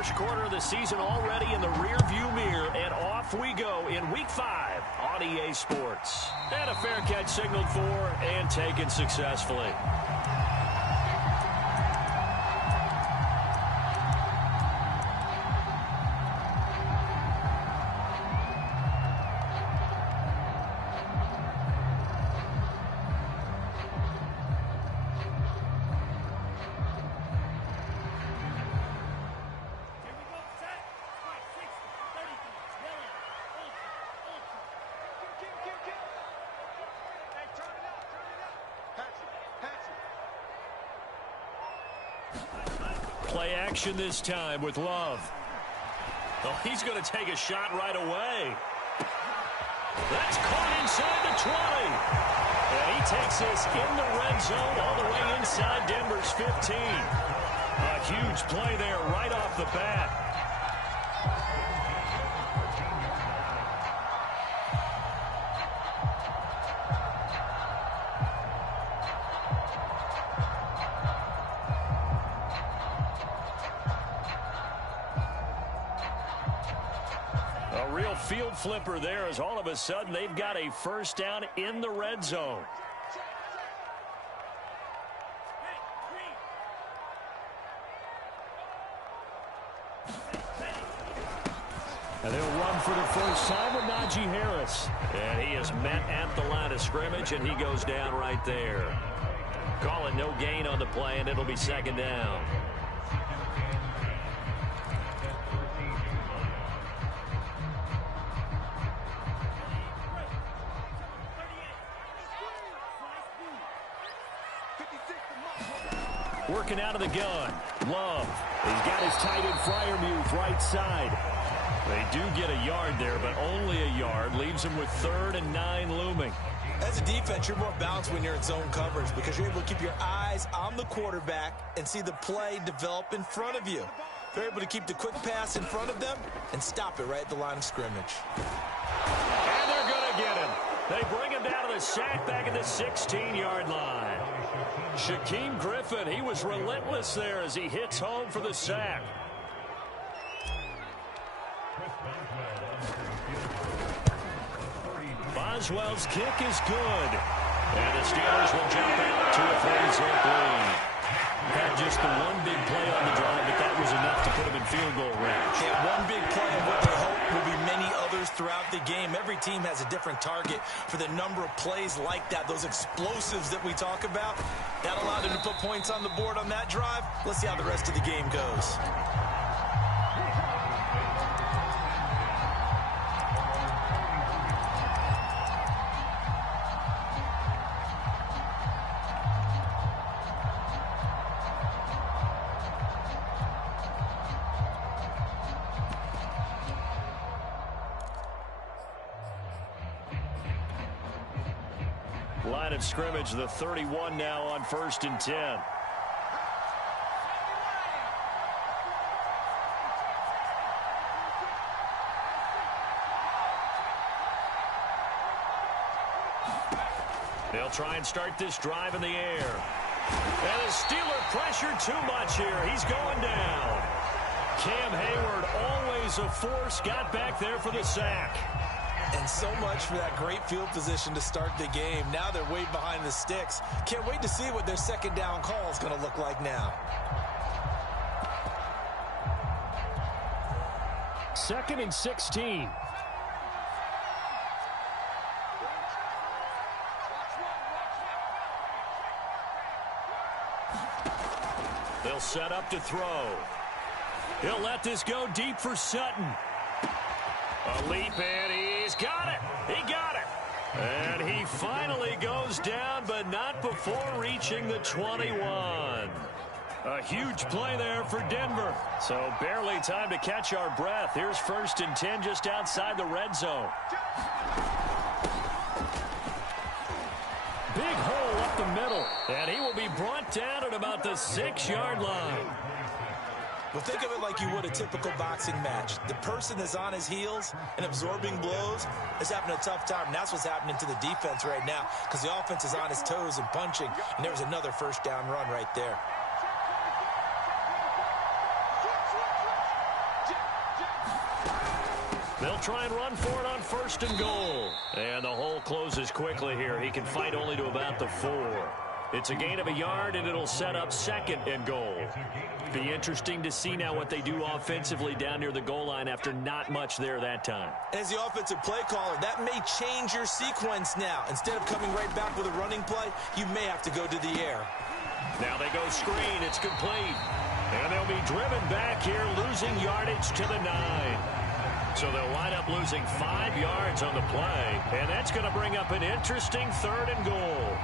first quarter of the season already in the rearview mirror, and off we go in Week 5 on EA Sports. And a fair catch signaled for and taken successfully. Play action this time with Love. Oh, he's going to take a shot right away. That's caught inside the 20. And he takes this in the red zone all the way inside Denver's 15. A huge play there right off the bat. Field flipper there as all of a sudden they've got a first down in the red zone. And they'll run for the first time with Najee Harris. And he is met at the line of scrimmage, and he goes down right there. Call it no gain on the play, and it'll be second down. Working out of the gun. Love. He's got his tight end Freiermuth right side. They do get a yard there, but only a yard. Leaves him with 3rd and 9 looming. As a defense, you're more balanced when you're in zone coverage because you're able to keep your eyes on the quarterback and see the play develop in front of you. You're able to keep the quick pass in front of them and stop it right at the line of scrimmage. And they're going to get him. They bring him down to the sack back at the 16-yard line. Shaquem Griffin, he was relentless there as he hits home for the sack. Boswell's kick is good. And the Steelers will jump out to a 30-zip lead. Had just the one big play on the drive, but that was enough to put him in field goal range. Yeah, one big play of what they hope will be many others throughout the game. Every team has a different target for the number of plays like that, those explosives that we talk about. That allowed them to put points on the board on that drive. Let's see how the rest of the game goes. Line of scrimmage, the 31 now on 1st and 10. They'll try and start this drive in the air. And the Steeler pressure too much here. He's going down. Cam Hayward, always a force, got back there for the sack. And so much for that great field position to start the game. Now they're way behind the sticks. Can't wait to see what their second down call is going to look like now. 2nd and 16. They'll set up to throw. He'll let this go deep for Sutton. A leap, and he's got it. He got it. And he finally goes down, but not before reaching the 21. A huge play there for Denver. So barely time to catch our breath. Here's 1st and 10 just outside the red zone. Big hole up the middle. And he will be brought down at about the 6-yard line. Well, think of it like you would a typical boxing match. The person that's on his heels and absorbing blows is having a tough time. And that's what's happening to the defense right now because the offense is on his toes and punching. And there was another first down run right there. They'll try and run for it on 1st and goal. And the hole closes quickly here. He can fight only to about the 4. It's a gain of a yard, and it'll set up 2nd and goal. Be interesting to see now what they do offensively down near the goal line after not much there that time. As the offensive play caller, that may change your sequence now. Instead of coming right back with a running play, you may have to go to the air. Now they go screen. It's complete. And they'll be driven back here, losing yardage to the 9. So they'll wind up losing 5 yards on the play. And that's going to bring up an interesting 3rd and goal.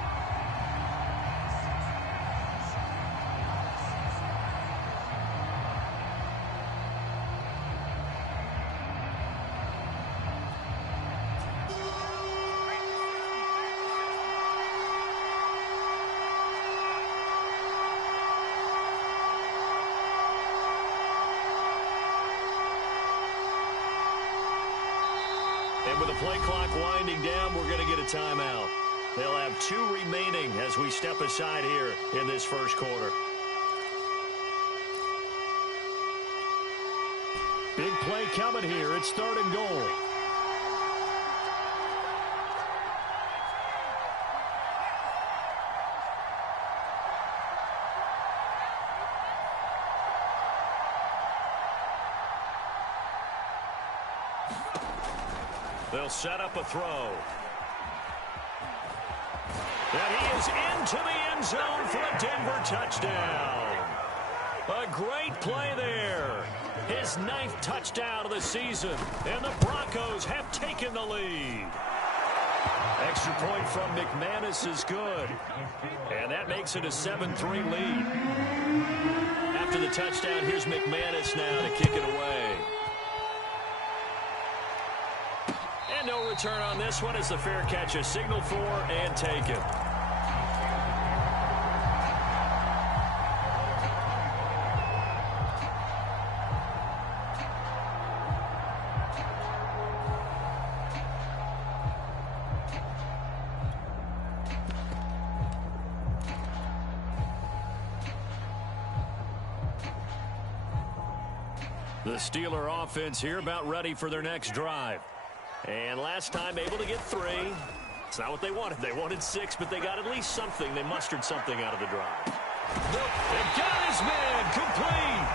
And with the play clock winding down, we're going to get a timeout. They'll have 2 remaining as we step aside here in this first quarter. Big play coming here. It's 3rd and goal. They'll set up a throw. And he is into the end zone for a Denver touchdown. A great play there. His 9th touchdown of the season. And the Broncos have taken the lead. Extra point from McManus is good. And that makes it a 7-3 lead. After the touchdown, here's McManus now to kick it away. And no return on this one as the fair catch is signaled for and taken. The Steeler offense here about ready for their next drive. And last time able to get 3. It's not what they wanted. They wanted 6, but they got at least something. They mustered something out of the drive. They got his man complete.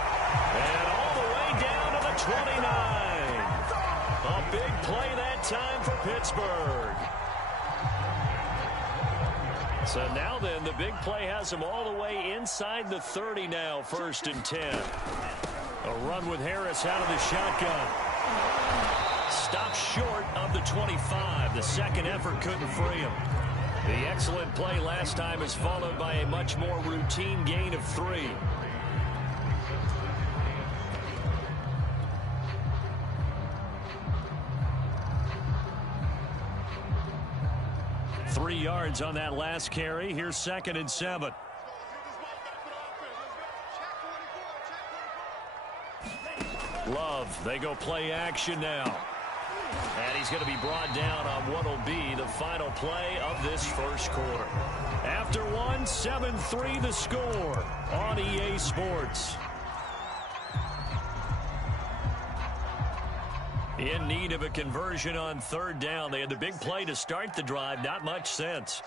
And all the way down to the 29. A big play that time for Pittsburgh. So now then, the big play has them all the way inside the 30 now, 1st and 10. A run with Harris out of the shotgun. Stopped short of the 25. The second effort couldn't free him. The excellent play last time is followed by a much more routine gain of 3. Three yards on that last carry. Here's 2nd and 7. Love, they go play action now. And he's going to be brought down on what will be the final play of this first quarter. After 1, 7-3 the score on EA Sports. In need of a conversion on 3rd down. They had the big play to start the drive. Not much sense.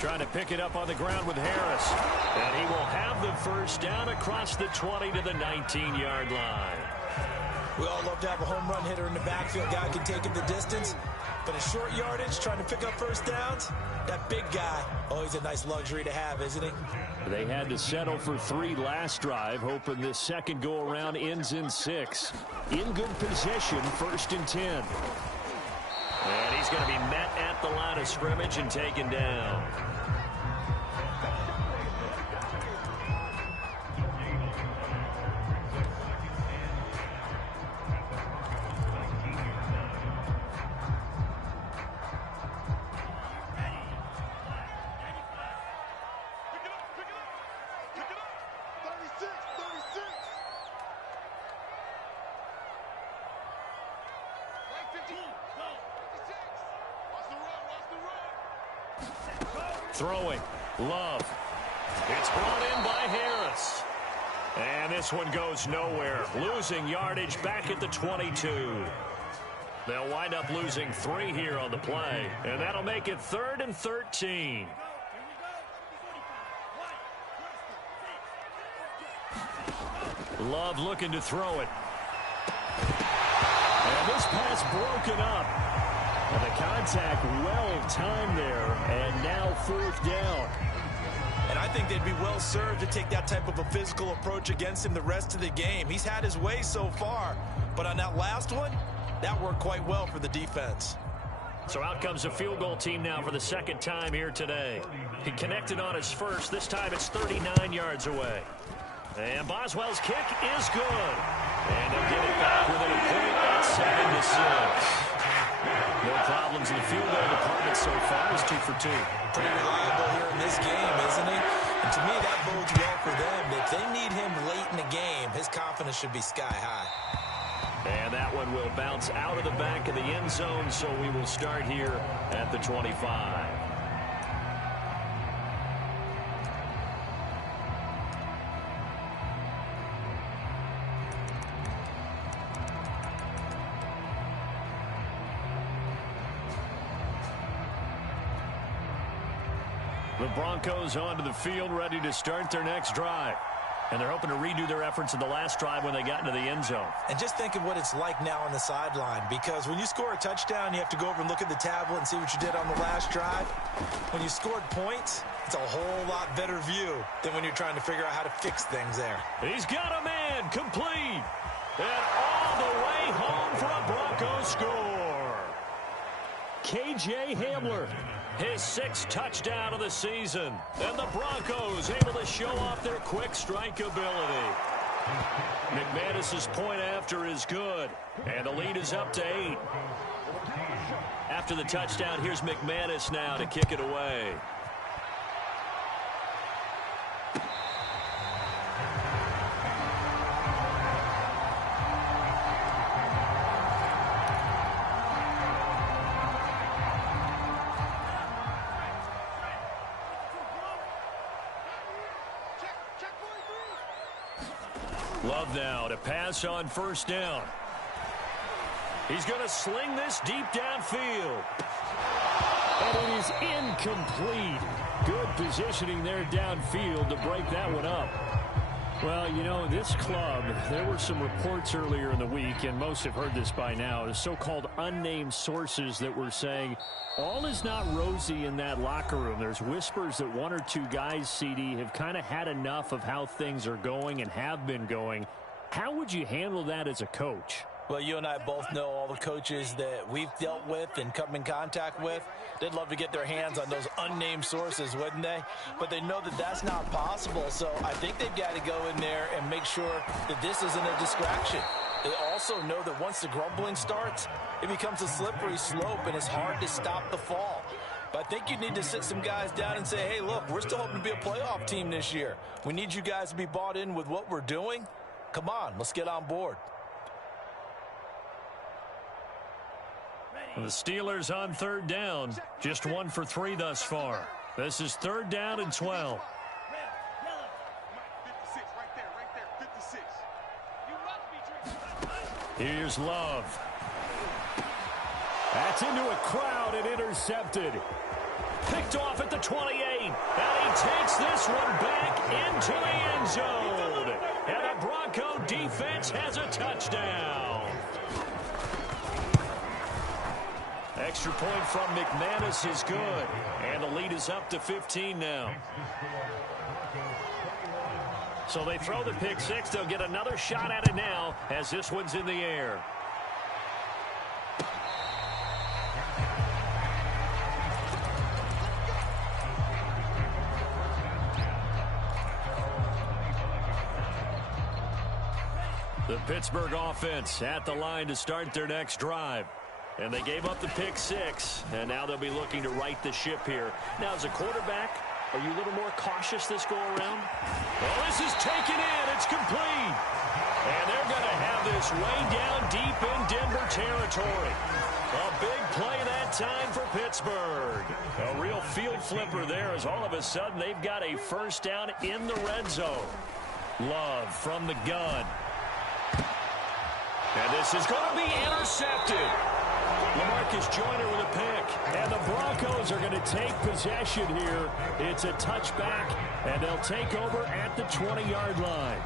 Trying to pick it up on the ground with Harris. And he will have the first down across the 20 to the 19-yard line. We all love to have a home run hitter in the backfield. Guy can take it the distance. But a short yardage, trying to pick up first downs, that big guy, always a nice luxury to have, isn't he? They had to settle for 3 last drive, hoping this second go-around ends in 6. In good position, 1st and 10. And he's going to be met at the line of scrimmage and taken down. Throwing. Love. It's brought in by Harris. And this one goes nowhere. Losing yardage back at the 22. They'll wind up losing 3 here on the play. And that'll make it 3rd and 13. Love looking to throw it. And this pass broken up. And the contact well timed there. And now 4th down. And I think they'd be well served to take that type of a physical approach against him the rest of the game. He's had his way so far. But on that last one, that worked quite well for the defense. So out comes a field goal team now for the 2nd time here today. He connected on his first. This time it's 39 yards away. And Boswell's kick is good. And they'll get it back within a point at 7-6. No problems in the field goal department so far. It's 2 for 2. Pretty reliable here in this game, isn't he? And to me, that bodes well for them. If they need him late in the game, his confidence should be sky high. And that one will bounce out of the back of the end zone, so we will start here at the 25. The Broncos onto the field, ready to start their next drive. And they're hoping to redo their efforts in the last drive when they got into the end zone. And just think of what it's like now on the sideline, because when you score a touchdown, you have to go over and look at the tablet and see what you did on the last drive. When you scored points, it's a whole lot better view than when you're trying to figure out how to fix things there. He's got a man, complete. And all the way home for a Broncos score. KJ Hamler. His 6th touchdown of the season. And the Broncos able to show off their quick strike ability. McManus's point after is good. And the lead is up to 8. After the touchdown, here's McManus now to kick it away. Love now to pass on 1st down. He's going to sling this deep downfield. And it is incomplete. Good positioning there downfield to break that one up. Well, you know, this club, there were some reports earlier in the week, and most have heard this by now, the so-called unnamed sources that were saying all is not rosy in that locker room. There's whispers that 1 or 2 guys, CD, have kind of had enough of how things are going and have been going. How would you handle that as a coach? Well, you and I both know all the coaches that we've dealt with and come in contact with. They'd love to get their hands on those unnamed sources, wouldn't they? But they know that that's not possible, so I think they've got to go in there and make sure that this isn't a distraction. They also know that once the grumbling starts, it becomes a slippery slope, and it's hard to stop the fall. But I think you need to sit some guys down and say, hey, look, we're still hoping to be a playoff team this year. We need you guys to be bought in with what we're doing. Come on, let's get on board. The Steelers on 3rd down. Just 1 for 3 thus far. This is 3rd down and 12. Here's Love. That's into a crowd and intercepted. Picked off at the 28. And he takes this one back into the end zone. And the Bronco defense has a touchdown. Extra point from McManus is good. And the lead is up to 15 now. So they throw the pick 6. They'll get another shot at it now as this one's in the air. The Pittsburgh offense at the line to start their next drive. And they gave up the pick 6, and now they'll be looking to right the ship here. Now, as a quarterback, are you a little more cautious this go-around? Well, this is taken in. It's complete. And they're going to have this way down deep in Denver territory. A big play that time for Pittsburgh. A real field flipper there as all of a sudden they've got a first down in the red zone. Love from the gun. And this is going to be intercepted. LaMarcus Joyner with a pick. And the Broncos are going to take possession here. It's a touchback, and they'll take over at the 20-yard line.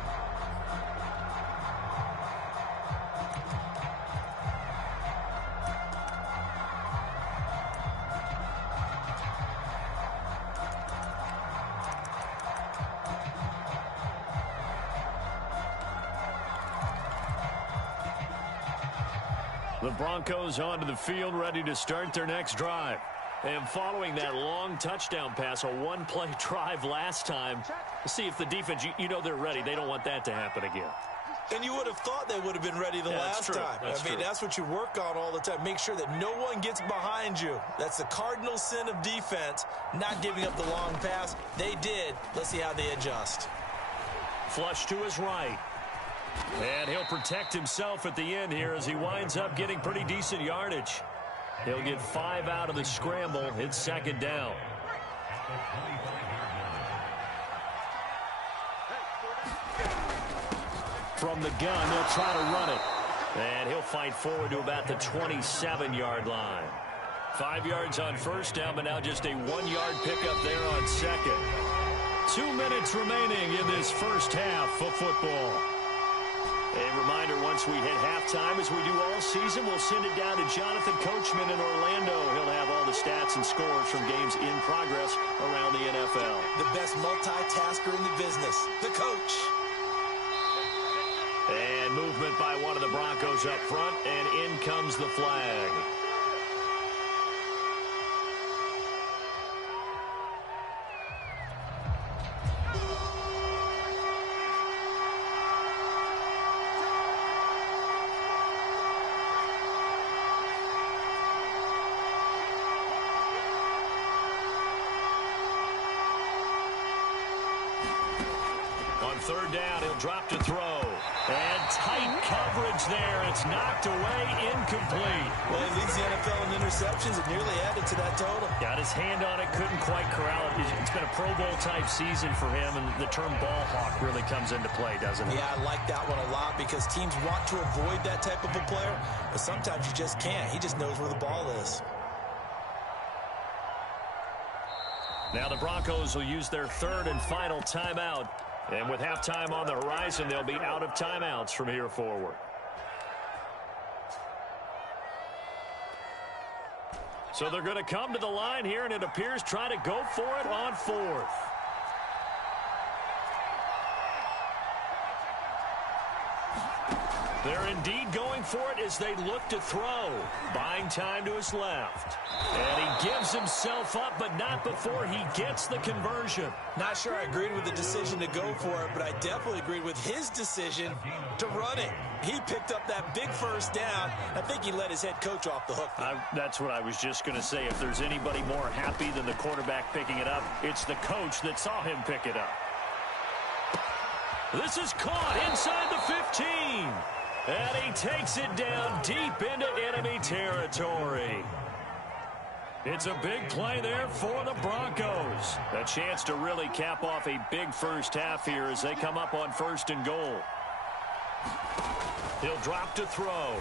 The Broncos onto the field, ready to start their next drive. And following that long touchdown pass, a one-play drive last time, let's see if the defense, you know they're ready. They don't want that to happen again. And you would have thought they would have been ready the last time. That's what you work on all the time. Make sure that no one gets behind you. That's the cardinal sin of defense, not giving up the long pass. They did. Let's see how they adjust. Flush to his right. And he'll protect himself at the end here as he winds up getting pretty decent yardage. He'll get 5 out of the scramble. It's second down. From the gun, they'll try to run it. And he'll fight forward to about the 27-yard line. 5 yards on first down, but now just a 1-yard pickup there on second. 2 minutes remaining in this first half of football. A reminder, once we hit halftime, as we do all season, we'll send it down to Jonathan Coachman in Orlando. He'll have all the stats and scores from games in progress around the NFL. The best multitasker in the business, the coach. And movement by one of the Broncos up front, and in comes the flag. Third down, he'll drop to throw. And tight coverage there. It's knocked away, incomplete. Well, he leads the NFL in interceptions and nearly added to that total. Got his hand on it, couldn't quite corral it. It's been a Pro Bowl-type season for him, and the term ball hawk really comes into play, doesn't it? Yeah, I like that one a lot because teams want to avoid that type of a player, but sometimes you just can't. He just knows where the ball is. Now the Broncos will use their third and final timeout. And with halftime on the horizon, they'll be out of timeouts from here forward. So they're going to come to the line here, and it appears trying to go for it on fourth. They're indeed going for it as they look to throw. Buying time to his left. And he gives himself up, but not before he gets the conversion. Not sure I agreed with the decision to go for it, but I definitely agreed with his decision to run it. He picked up that big first down. I think he let his head coach off the hook. That's what I was just going to say. If there's anybody more happy than the quarterback picking it up, it's the coach that saw him pick it up. This is caught inside the 15. And he takes it down deep into enemy territory. It's a big play there for the Broncos. A chance to really cap off a big first half here as they come up on 1st and goal. He'll drop to throw.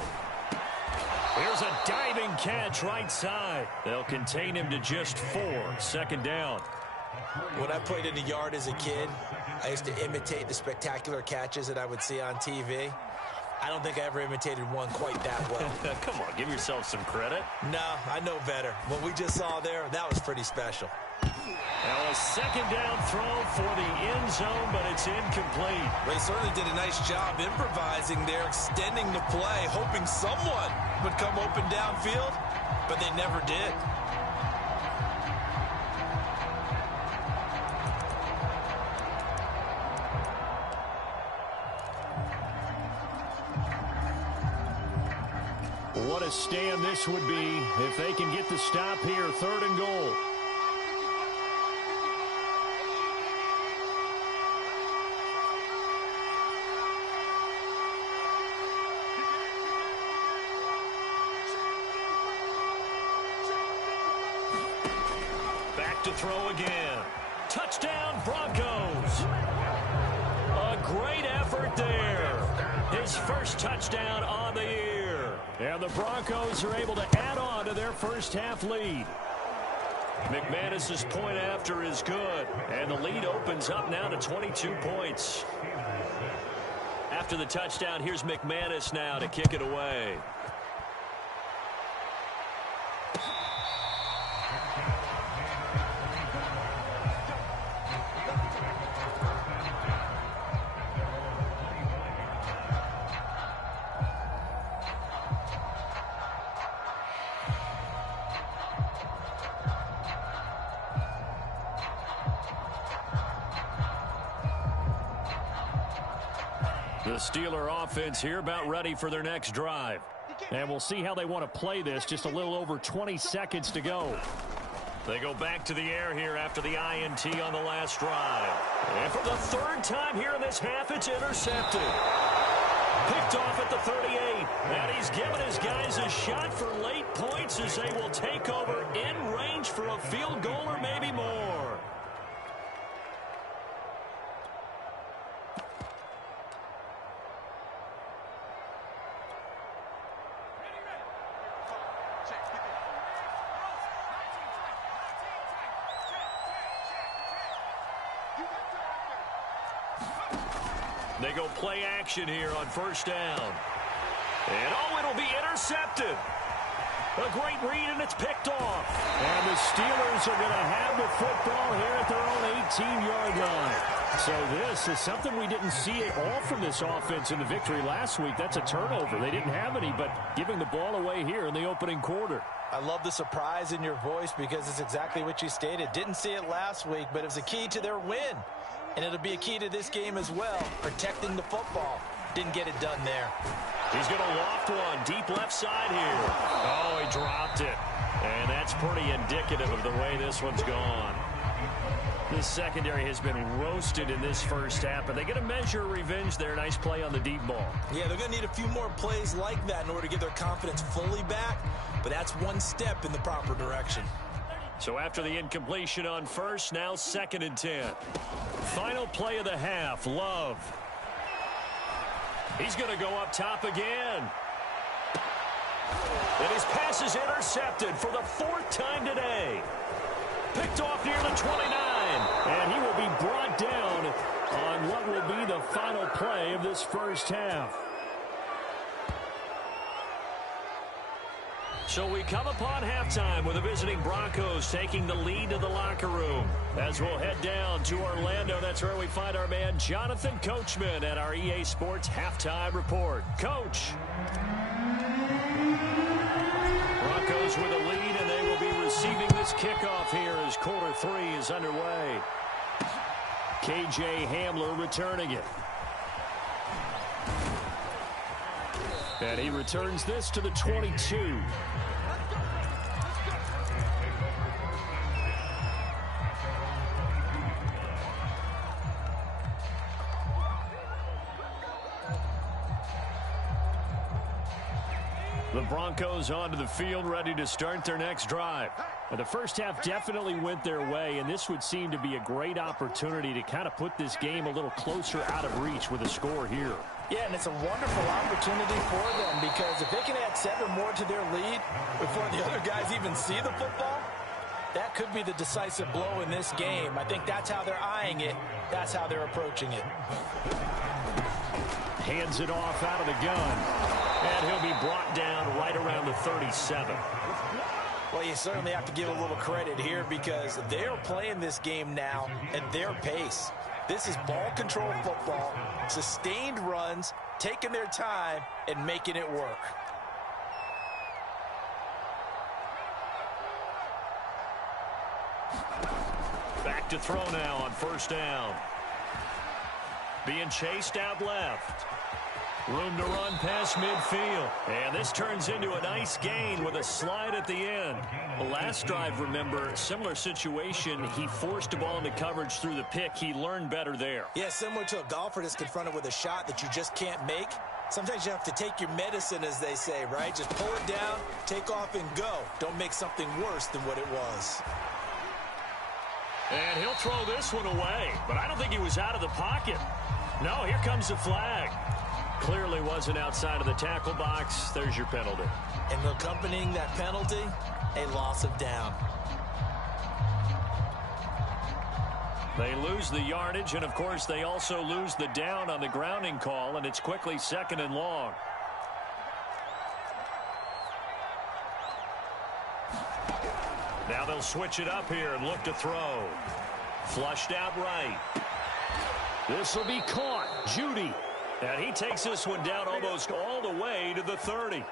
Here's a diving catch right side. They'll contain him to just 4. Second down. When I played in the yard as a kid, I used to imitate the spectacular catches that I would see on TV. I don't think I ever imitated one quite that well. Come on, give yourself some credit. No, I know better. What we just saw there, that was pretty special. Now a second down throw for the end zone, but it's incomplete. They certainly did a nice job improvising there, extending the play, hoping someone would come open downfield, but they never did. What a stand this would be if they can get the stop here. 3rd and goal. to throw again. Touchdown, Broncos. A great effort there. His first touchdown on the year. And the Broncos are able to add on to their first half lead. McManus's point after is good. And the lead opens up now to 22 points. After the touchdown, here's McManus now to kick it away. The Steeler offense here about ready for their next drive. And we'll see how they want to play this. Just a little over 20 seconds to go. They go back to the air here after the INT on the last drive. And for the third time here in this half, it's intercepted. Picked off at the 38. And he's given his guys a shot for late points as they will take over in range for a field goal or maybe more. They go play action here on first down. And oh, it'll be intercepted. A great read, and it's picked off. And the Steelers are going to have the football here at their own 18-yard line. So this is something we didn't see at all from this offense in the victory last week. That's a turnover. They didn't have any, but giving the ball away here in the opening quarter. I love the surprise in your voice because it's exactly what you stated. Didn't see it last week, but it was a key to their win. And it'll be a key to this game as well, protecting the football. Didn't get it done there. He's going to loft one deep left side here. Oh, he dropped it. And that's pretty indicative of the way this one's gone. This secondary has been roasted in this first half, but they get a measure of revenge there. Nice play on the deep ball. Yeah, they're going to need a few more plays like that in order to get their confidence fully back, but that's one step in the proper direction. So after the incompletion on first, now 2nd and 10. Final play of the half, Love. He's going to go up top again. And his pass is intercepted for the 4th time today. Picked off near the 29. And he will be brought down on what will be the final play of this first half. So we come upon halftime with the visiting Broncos taking the lead to the locker room. As we'll head down to Orlando, that's where we find our man Jonathan Coachman at our EA Sports Halftime Report. Coach. Broncos with a lead, and they will be receiving this kickoff here as quarter 3 is underway. KJ Hamler returning it. And he returns this to the 22. The Broncos onto the field, ready to start their next drive. And the first half definitely went their way, and this would seem to be a great opportunity to kind of put this game a little closer out of reach with a score here. Yeah, and it's a wonderful opportunity for them because if they can add 7 more to their lead before the other guys even see the football, that could be the decisive blow in this game. I think that's how they're eyeing it. That's how they're approaching it. Hands it off out of the gun. And he'll be brought down right around the 37. Well, you certainly have to give a little credit here because they're playing this game now at their pace. This is ball control football, sustained runs, taking their time, and making it work. Back to throw now on first down. Being chased out left. Room to run past midfield. And this turns into a nice gain with a slide at the end. The last drive, remember, similar situation. He forced the ball into coverage through the pick. He learned better there. Yeah, similar to a golfer that's confronted with a shot that you just can't make. Sometimes you have to take your medicine, as they say, right? Just pull it down, take off, and go. Don't make something worse than what it was. And he'll throw this one away, but I don't think he was out of the pocket. No, here comes the flag. Clearly wasn't outside of the tackle box. There's your penalty. And accompanying that penalty, a loss of down. They lose the yardage, and, of course, they also lose the down on the grounding call, and it's quickly 2nd and long. Now they'll switch it up here and look to throw. Flushed out right. This will be caught. Judy. And he takes this one down almost all the way to the 30.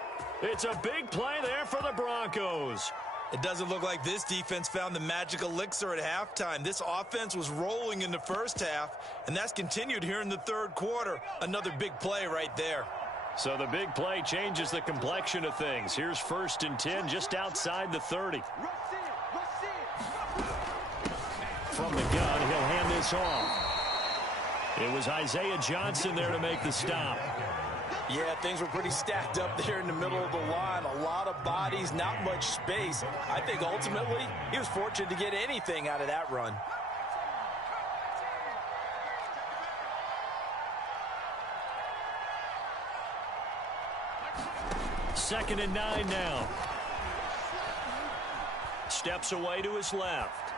It's a big play there for the Broncos. It doesn't look like this defense found the magical elixir at halftime. This offense was rolling in the first half, and that's continued here in the third quarter. Another big play right there. So the big play changes the complexion of things. Here's 1st and 10 just outside the 30. From the gun, he'll hand this off. It was Isaiah Johnson there to make the stop. Yeah, things were pretty stacked up there in the middle of the line. A lot of bodies, not much space. I think ultimately he was fortunate to get anything out of that run. Second and 9 now. Steps away to his left.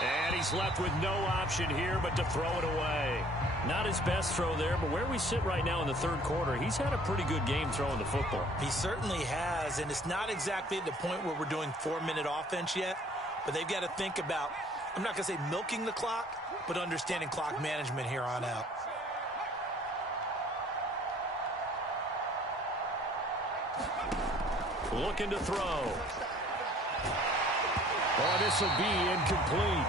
And he's left with no option here but to throw it away. Not his best throw there, but where we sit right now in the third quarter, he's had a pretty good game throwing the football. He certainly has, and it's not exactly at the point where we're doing 4-minute offense yet, but they've got to think about, I'm not going to say milking the clock, but understanding clock management here on out. Looking to throw. Oh, this will be incomplete.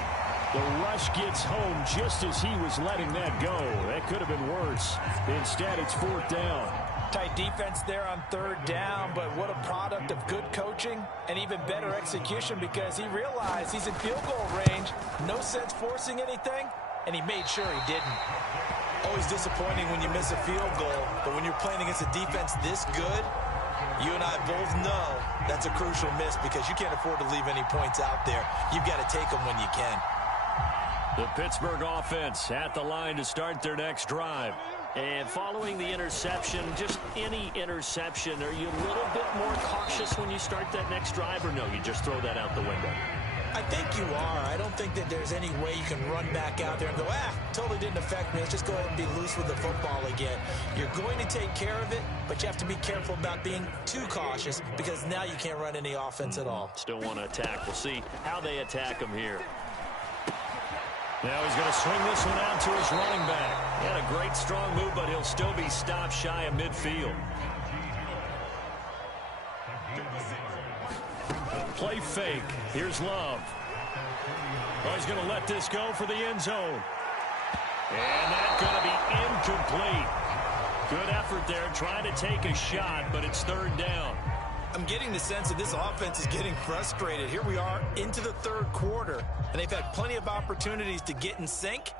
The rush gets home just as he was letting that go. That could have been worse. Instead, it's 4th down. Tight defense there on 3rd down, but what a product of good coaching and even better execution because he realized he's in field goal range. No sense forcing anything, and he made sure he didn't. Always disappointing when you miss a field goal, but when you're playing against a defense this good, you and I both know that's a crucial miss because you can't afford to leave any points out there. You've got to take them when you can. The Pittsburgh offense at the line to start their next drive. And following the interception, just any interception, are you a little bit more cautious when you start that next drive, or no, you just throw that out the window? I think you are. I don't think that there's any way you can run back out there and go, totally didn't affect me. Let's just go ahead and be loose with the football again. You're going to take care of it, but you have to be careful about being too cautious because now you can't run any offense at all. Still want to attack. We'll see how they attack him here. Now he's going to swing this one out to his running back. He had a great strong move, but he'll still be stopped shy of midfield. Play fake. Here's Love. Oh, he's going to let this go for the end zone. And that's going to be incomplete. Good effort there trying to take a shot, but it's 3rd down. I'm getting the sense that this offense is getting frustrated. Here we are into the third quarter, and they've had plenty of opportunities to get in sync.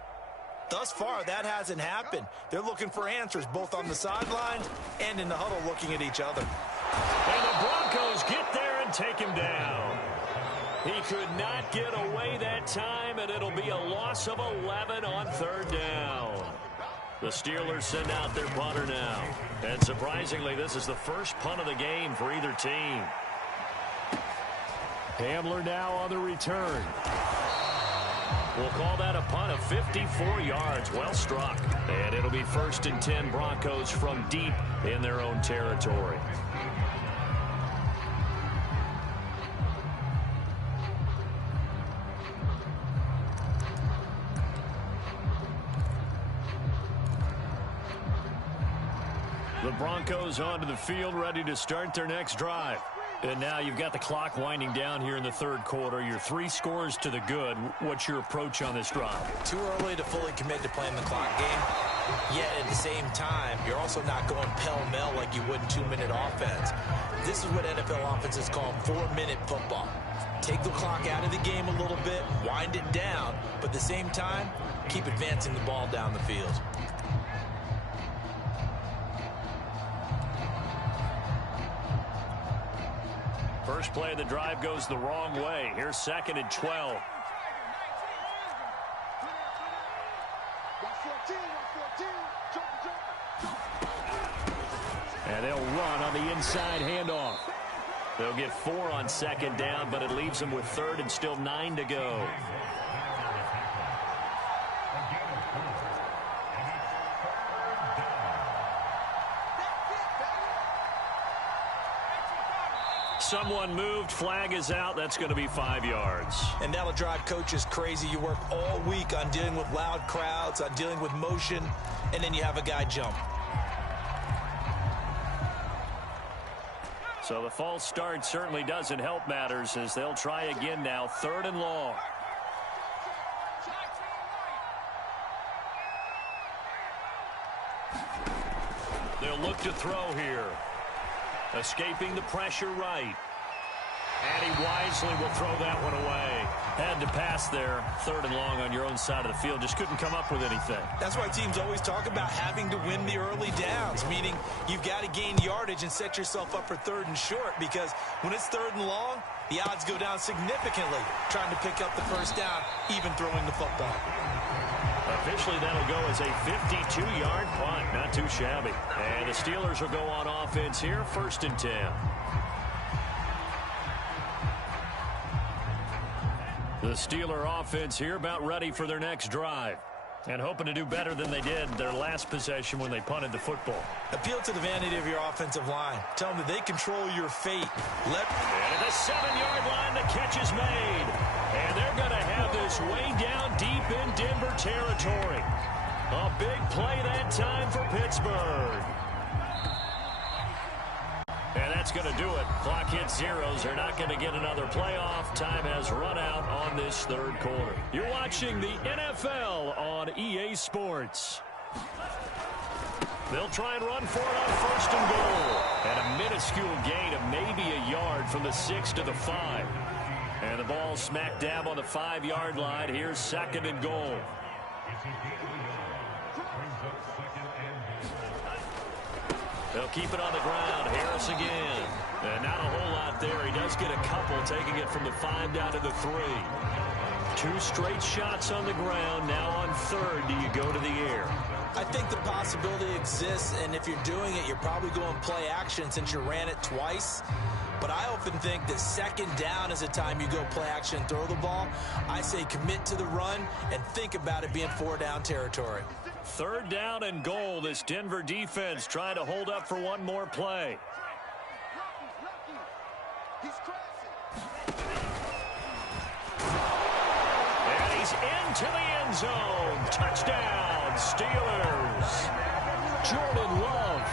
Thus far, that hasn't happened. They're looking for answers both on the sidelines and in the huddle looking at each other. And the Broncos get there and take him down. He could not get away that time, and it'll be a loss of 11 on 3rd down. The Steelers send out their punter now. And surprisingly, this is the first punt of the game for either team. Hamler now on the return. We'll call that a punt of 54 yards. Well struck. And it'll be 1st and 10 Broncos from deep in their own territory. The Broncos onto the field, ready to start their next drive. And now you've got the clock winding down here in the third quarter. You're 3 scores to the good. What's your approach on this drive? Too early to fully commit to playing the clock game. Yet at the same time, you're also not going pell-mell like you would in 2-minute offense. This is what NFL offenses call 4-minute football. Take the clock out of the game a little bit, wind it down, but at the same time, keep advancing the ball down the field. First play of the drive goes the wrong way. Here's 2nd and 12. And they'll run on the inside handoff. They'll get 4 on second down, but it leaves them with third and still 9 to go. Someone moved. Flag is out. That's going to be 5 yards. And that'll drive coaches crazy. You work all week on dealing with loud crowds, on dealing with motion, and then you have a guy jump. So the false start certainly doesn't help matters as they'll try again now. 3rd and long. They'll look to throw here. Escaping the pressure right. And he wisely will throw that one away. Had to pass there. 3rd and long on your own side of the field. Just couldn't come up with anything. That's why teams always talk about having to win the early downs, meaning you've got to gain yardage and set yourself up for 3rd and short, because when it's 3rd and long, the odds go down significantly trying to pick up the first down, even throwing the football. Officially, that'll go as a 52-yard punt. Not too shabby. And the Steelers will go on offense here, 1st and 10. The Steeler offense here about ready for their next drive. And hoping to do better than they did their last possession when they punted the football. Appeal to the vanity of your offensive line. Tell them that they control your fate. And at the 7-yard line, the catch is made. And they're going to have this way down deep in Denver territory. A big play that time for Pittsburgh. And that's going to do it. Clock hits zeros. They're not going to get another playoff. Time has run out on this 3rd quarter. You're watching the NFL on EA Sports. They'll try and run for it on 1st and goal. And a minuscule gain of maybe a yard from the 6 to the 5. And the ball smack dab on the 5-yard line. Here's 2nd and goal. They'll keep it on the ground. Harris again. And not a whole lot there. He does get a couple, taking it from the 5 down to the 3. 2 straight shots on the ground. Now on 3rd, do you go to the air? I think the possibility exists, and if you're doing it, you're probably going play action since you ran it twice. But I often think that 2nd down is a time you go play action and throw the ball. I say commit to the run and think about it being 4-down territory. 3rd down and goal. This Denver defense trying to hold up for one more play. And he's into the end zone. Touchdown, Steelers. Jordan Love,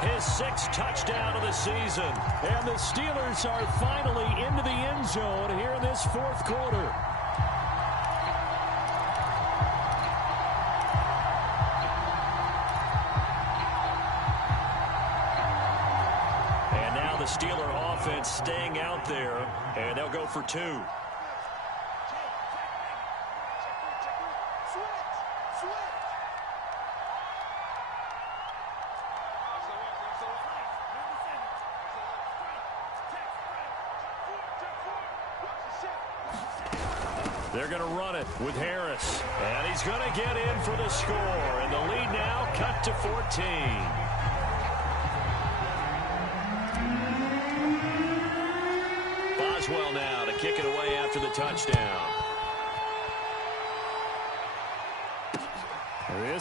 his 6th touchdown of the season. And the Steelers are finally into the end zone here in this 4th quarter. The Steeler offense staying out there, and they'll go for 2. They're going to run it with Harris, and he's going to get in for the score, and the lead now cut to 14. Boswell now to kick it away after the touchdown. This